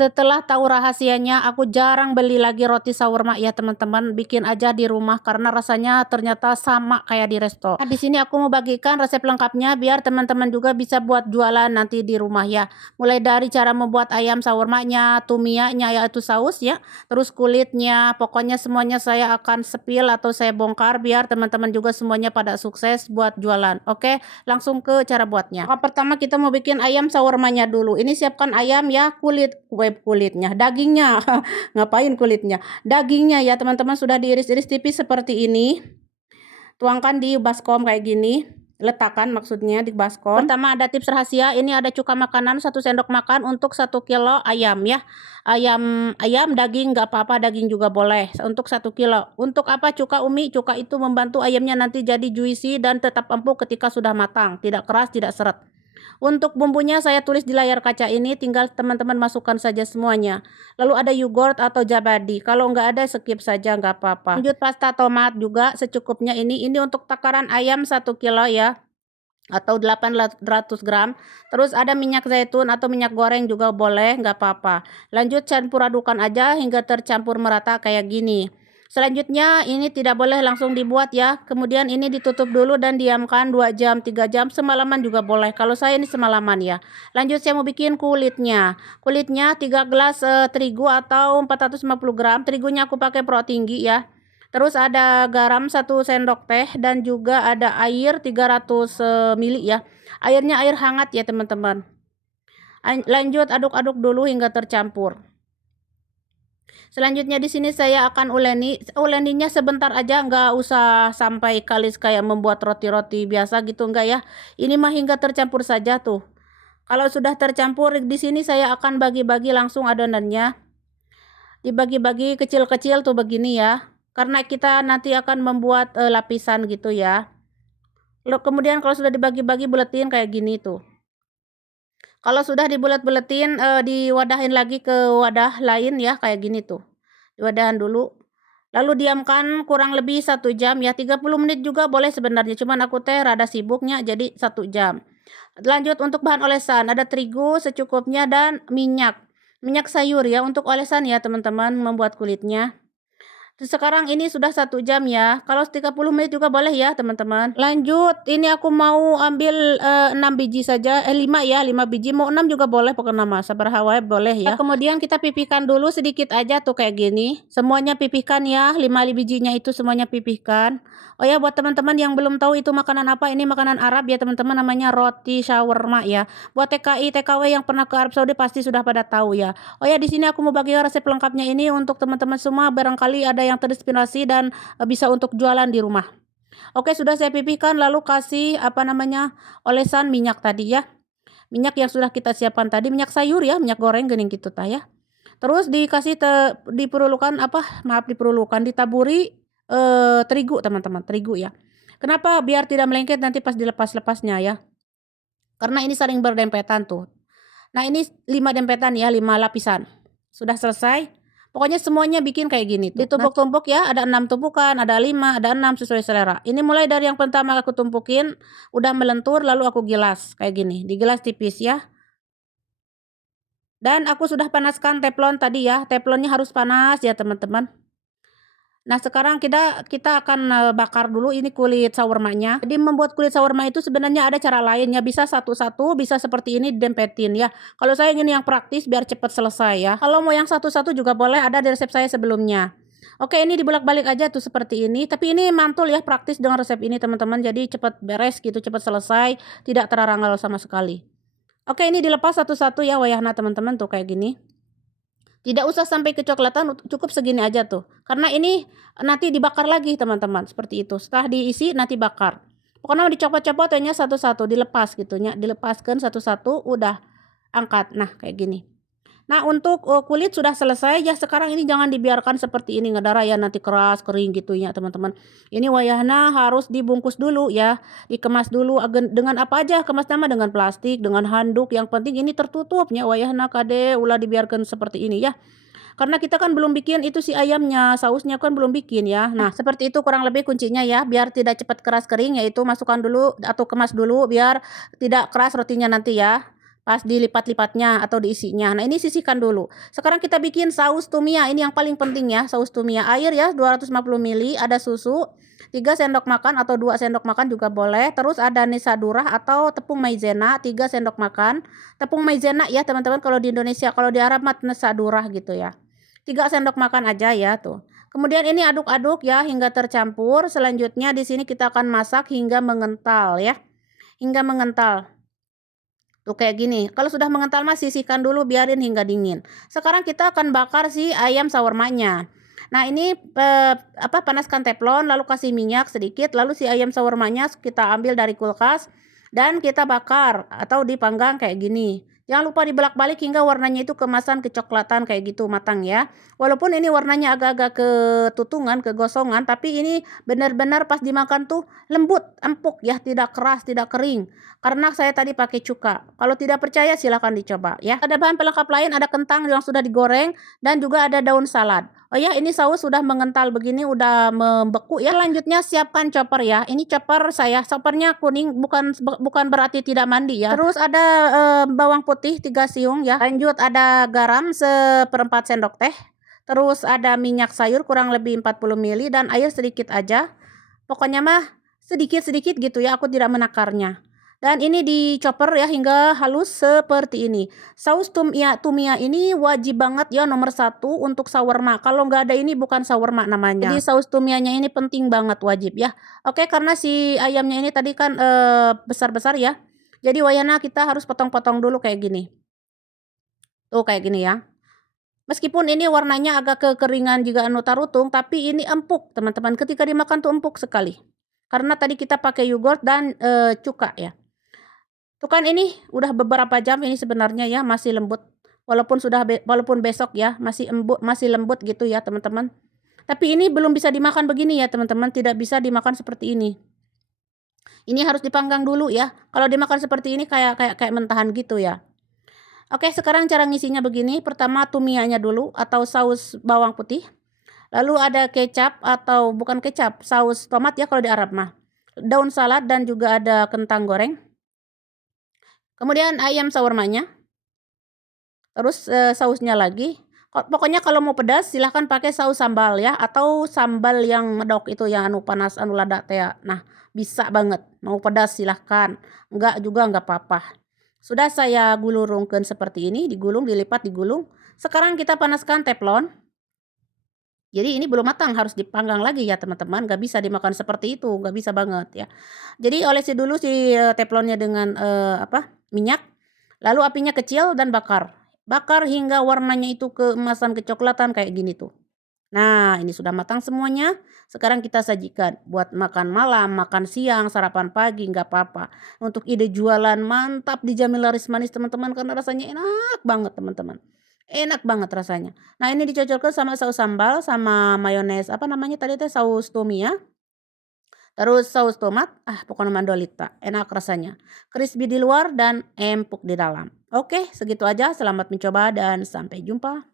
Setelah tahu rahasianya, aku jarang beli lagi roti shawarma ya teman-teman, bikin aja di rumah karena rasanya ternyata sama kayak di resto. Nah, di sini aku mau bagikan resep lengkapnya biar teman-teman juga bisa buat jualan nanti di rumah ya. Mulai dari cara membuat ayam shawarmanya, tumianya yaitu saus ya, terus kulitnya, pokoknya semuanya saya akan spill atau saya bongkar biar teman-teman juga semuanya pada sukses buat jualan. Oke, langsung ke cara buatnya. Pertama kita mau bikin ayam shawarmanya dulu. Ini siapkan ayam ya, kulitnya, dagingnya. Ngapain kulitnya? Dagingnya ya teman-teman sudah diiris-iris tipis seperti ini. Tuangkan di baskom kayak gini. Letakkan maksudnya di baskom. Pertama ada tips rahasia, ini ada cuka makanan 1 sendok makan untuk 1 kilo ayam ya. Ayam daging nggak apa-apa, daging juga boleh untuk 1 kilo. Untuk apa cuka umi? Cuka itu membantu ayamnya nanti jadi juicy dan tetap empuk ketika sudah matang, tidak keras, tidak seret. Untuk bumbunya saya tulis di layar kaca ini, tinggal teman-teman masukkan saja semuanya. Lalu ada yogurt atau jabadi, kalau nggak ada skip saja nggak apa-apa. Lanjut pasta tomat juga secukupnya ini untuk takaran ayam 1 kilo ya, atau 800 gram. Terus ada minyak zaitun atau minyak goreng juga boleh, nggak apa-apa. Lanjut campur adukan aja hingga tercampur merata kayak gini. Selanjutnya ini tidak boleh langsung dibuat ya. Kemudian ini ditutup dulu dan diamkan 2 jam 3 jam, semalaman juga boleh. Kalau saya ini semalaman ya. Lanjut saya mau bikin kulitnya. Kulitnya 3 gelas terigu atau 450 gram. Terigunya aku pakai pro tinggi ya. Terus ada garam 1 sendok teh dan juga ada air 300 ml ya. Airnya air hangat ya teman-teman. Lanjut aduk-aduk dulu hingga tercampur. Selanjutnya di sini saya akan uleninya sebentar aja, nggak usah sampai kalis kayak membuat roti-roti biasa gitu, enggak ya. Ini mah hingga tercampur saja tuh. Kalau sudah tercampur di sini saya akan bagi-bagi langsung adonannya. Dibagi-bagi kecil-kecil tuh begini ya. Karena kita nanti akan membuat lapisan gitu ya. Lalu kemudian kalau sudah dibagi-bagi buletin kayak gini tuh. Kalau sudah dibulet-buletin diwadahin lagi ke wadah lain ya kayak gini tuh. Diwadahan dulu. Lalu diamkan kurang lebih 1 jam ya, 30 menit juga boleh sebenarnya. Cuman aku teh rada sibuknya jadi 1 jam. Lanjut untuk bahan olesan, ada terigu secukupnya dan minyak. Minyak sayur ya untuk olesan ya teman-teman membuat kulitnya. Sekarang ini sudah 1 jam ya. Kalau 30 menit juga boleh ya teman-teman. Lanjut, ini aku mau ambil 6 biji saja, 5 ya, 5 biji, mau 6 juga boleh pokoknya nama sabar hawa boleh ya. Kemudian kita pipihkan dulu sedikit aja tuh kayak gini. Semuanya pipihkan ya, 5 bijinya itu semuanya pipihkan. Oh ya buat teman-teman yang belum tahu itu makanan apa, ini makanan Arab ya teman-teman, namanya roti shawarma ya. Buat TKI TKW yang pernah ke Arab Saudi pasti sudah pada tahu ya. Oh ya di sini aku mau bagi resep lengkapnya ini untuk teman-teman semua, barangkali ada yang terinspirasi dan bisa untuk jualan di rumah. Oke, sudah saya pipihkan lalu kasih olesan minyak tadi ya. Minyak yang sudah kita siapkan tadi, minyak sayur ya, minyak goreng gening gitu tah ya. Terus dikasih ditaburi terigu teman-teman, terigu ya. Kenapa? Biar tidak melengket nanti pas dilepas-lepasnya ya. Karena ini saling berdempetan tuh. Nah, ini 5 dempetan ya, 5 lapisan. Sudah selesai. Pokoknya semuanya bikin kayak gini tuh. Ditumpuk-tumpuk ya, ada 6 tumpukan, ada 5, ada 6 sesuai selera. Ini mulai dari yang pertama aku tumpukin, udah melentur lalu aku gilas kayak gini. Digilas tipis ya. Dan aku sudah panaskan teflon tadi ya. Teflonnya harus panas ya, teman-teman. Nah, sekarang kita akan bakar dulu ini kulit shawarmanya. Jadi membuat kulit shawarma itu sebenarnya ada cara lainnya, bisa satu-satu, bisa seperti ini dempetin ya. Kalau saya ingin yang praktis biar cepat selesai ya. Kalau mau yang satu-satu juga boleh, ada di resep saya sebelumnya. Oke, ini dibolak-balik aja tuh seperti ini. Tapi ini mantul ya, praktis dengan resep ini teman-teman. Jadi cepat beres gitu, cepat selesai, tidak teraranggal sama sekali. Oke, ini dilepas satu-satu ya wayahna teman-teman tuh kayak gini. Tidak usah sampai kecoklatan, cukup segini aja tuh. Karena ini nanti dibakar lagi teman-teman, seperti itu. Setelah diisi nanti bakar. Pokoknya dicopot-copot hanya satu-satu, dilepas gitu ya. Dilepaskan satu-satu, udah angkat. Nah, kayak gini. Nah, untuk kulit sudah selesai ya. Sekarang ini jangan dibiarkan seperti ini ngedarah ya, nanti keras kering gitu ya teman-teman. Ini wayahna harus dibungkus dulu ya, dikemas dulu dengan apa aja kemas nama, dengan plastik, dengan handuk, yang penting ini tertutupnya wayahna kade ulah dibiarkan seperti ini ya. Karena kita kan belum bikin itu si ayamnya, sausnya kan belum bikin ya. Nah, seperti itu kurang lebih kuncinya ya, biar tidak cepat keras kering, yaitu masukkan dulu atau kemas dulu biar tidak keras rotinya nanti ya. pas dilipat-lipatnya atau diisinya. Nah, ini sisihkan dulu. Sekarang kita bikin saus Tumia. Ini yang paling penting ya, saus Tumia. Air ya 250 ml, ada susu 3 sendok makan atau 2 sendok makan juga boleh. Terus ada nisadurah atau tepung maizena 3 sendok makan. Tepung maizena ya teman-teman, kalau di Indonesia, kalau di Arab mah nisadurah gitu ya. 3 sendok makan aja ya tuh. Kemudian ini aduk-aduk ya hingga tercampur. Selanjutnya di sini kita akan masak hingga mengental ya. Hingga mengental. Tuh kayak gini. Kalau sudah mengental mah sisihkan dulu, biarin hingga dingin. Sekarang kita akan bakar si ayam shawarmanya. Nah, ini panaskan teflon lalu kasih minyak sedikit, lalu si ayam shawarmanya kita ambil dari kulkas dan kita bakar atau dipanggang kayak gini. Jangan lupa dibelak-balik hingga warnanya itu kemasan kecoklatan kayak gitu matang ya. Walaupun ini warnanya agak-agak ketutungan, kegosongan, tapi ini benar-benar pas dimakan tuh lembut, empuk ya, tidak keras, tidak kering. Karena saya tadi pakai cuka. Kalau tidak percaya silahkan dicoba ya. Ada bahan pelengkap lain, ada kentang yang sudah digoreng dan juga ada daun salad. Oh ya, ini saus sudah mengental begini, udah membeku ya. Selanjutnya siapkan chopper ya. Ini chopper saya, choppernya kuning, bukan berarti tidak mandi ya. Terus ada bawang putih 3 siung ya. Lanjut ada garam 1/4 sendok teh. Terus ada minyak sayur kurang lebih 40 ml dan air sedikit aja. Pokoknya mah sedikit-sedikit gitu ya, aku tidak menakarnya. Dan ini dicoper ya hingga halus seperti ini. Saus Tumia ini wajib banget ya, nomor 1 untuk shawarma. Kalau nggak ada ini bukan shawarma namanya. Jadi saus Tumianya ini penting banget, wajib ya. Oke, karena si ayamnya ini tadi kan besar-besar ya. Jadi wayana kita harus potong-potong dulu kayak gini. Tuh kayak gini ya. Meskipun ini warnanya agak kekeringan juga anu tarutung, tapi ini empuk teman-teman. Ketika dimakan tuh empuk sekali. Karena tadi kita pakai yogurt dan cuka ya. Tuh kan ini udah beberapa jam ini sebenarnya ya, masih lembut. Walaupun besok ya masih lembut gitu ya teman-teman. Tapi ini belum bisa dimakan begini ya teman-teman, tidak bisa dimakan seperti ini. Ini harus dipanggang dulu ya. Kalau dimakan seperti ini kayak mentahan gitu ya. Oke, sekarang cara ngisinya begini. Pertama tumianya dulu atau saus bawang putih. Lalu ada kecap atau bukan kecap, saus tomat ya kalau di Arab mah. Daun salad dan juga ada kentang goreng. Kemudian ayam shawarmanya. Terus sausnya lagi. Pokoknya kalau mau pedas silahkan pakai saus sambal ya, atau sambal yang medok itu yang anu panas anu lada teh. Nah, bisa banget. Mau pedas silahkan. Enggak juga enggak apa-apa. Sudah saya gulurungkan seperti ini, digulung, dilipat, digulung. Sekarang kita panaskan teflon. Jadi ini belum matang, harus dipanggang lagi ya teman-teman. Nggak bisa dimakan seperti itu, nggak bisa banget ya. Jadi olesi dulu si teflonnya dengan minyak. Lalu apinya kecil dan bakar. Bakar hingga warnanya itu keemasan kecoklatan kayak gini tuh. Nah, ini sudah matang semuanya. Sekarang kita sajikan buat makan malam, makan siang, sarapan pagi, nggak apa-apa. Untuk ide jualan mantap di Jamil Laris Manis teman-teman, karena rasanya enak banget teman-teman. Enak banget rasanya. Nah, ini dicocolkan sama saus sambal, sama mayones, apa namanya tadi teh, saus Tomia. Terus saus tomat, pokoknya mandolita, enak rasanya. Crispy di luar dan empuk di dalam. Oke, segitu aja. Selamat mencoba dan sampai jumpa.